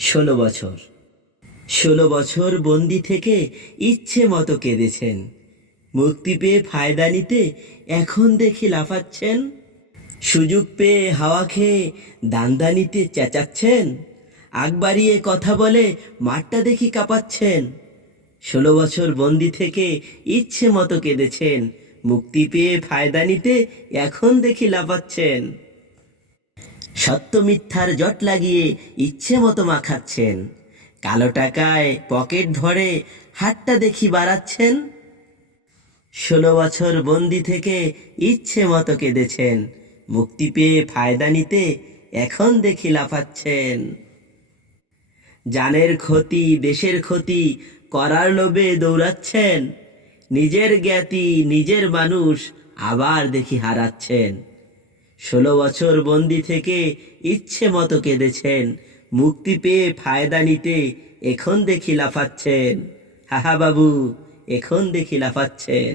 ষোলো বছর। ষোলো বছর বন্দি থেকে ইচ্ছে মতো কেঁদেছেন। মুক্তি পেয়ে ফায়দা নিতে এখন দেখি লাফাচ্ছেন। সুযোগ পেয়ে হাওয়া খেয়ে দান্দানিতে চেঁচাচ্ছেন। আগ বাড়িয়ে কথা বলে মাঠটা দেখি কাঁপাচ্ছেন। ষোলো বছর বন্দি থেকে ইচ্ছে মতো কেঁদেছেন। মুক্তি পেয়ে ফায়দা নিতে এখন দেখি লাফাচ্ছেন। সত্য মিথ্যার জট লাগিয়ে ইচ্ছে মতো মাখাচ্ছেন। কালো টাকায় পকেট ভরে হাতটা দেখি বাড়াচ্ছেন। ষোলো বছর বন্দি থেকে ইচ্ছে মতো কেঁদেছেন। মুক্তি পেয়ে ফায়দা নিতে এখন দেখি লাফাচ্ছেন। জানের ক্ষতি, দেশের ক্ষতি, করার লোভে দৌড়াচ্ছেন। নিজের জ্ঞাতি, নিজের মানুষ আবার দেখি হারাচ্ছেন। ষোলো বছর বন্দি থেকে ইচ্ছে মতো কেঁদেছেন। মুক্তি পেয়ে ফায়দা নিতে এখন দেখি লাফাচ্ছেন। হাহা বাবু, এখন দেখি লাফাচ্ছেন।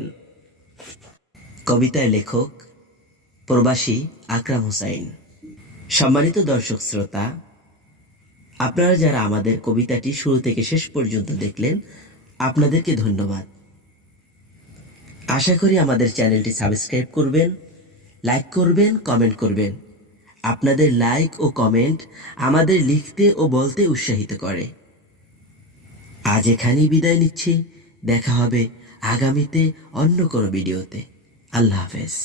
কবিতায় লেখক, প্রবাসী আকরাম হোসাইন। সম্মানিত দর্শক শ্রোতা, আপনারা যারা আমাদের কবিতাটি শুরু থেকে শেষ পর্যন্ত দেখলেন, আপনাদেরকে ধন্যবাদ। আশা করি আমাদের চ্যানেলটি সাবস্ক্রাইব করবেন লাইক করবেন কমেন্ট করবেন। আপনাদের লাইক ও কমেন্ট আমাদের লিখতে ও বলতে উৎসাহিত করে। আজ এখানেই বিদায় নিচ্ছি। দেখা হবে আগামীতে অন্য কোনো ভিডিওতে আল্লাহ হাফেজ।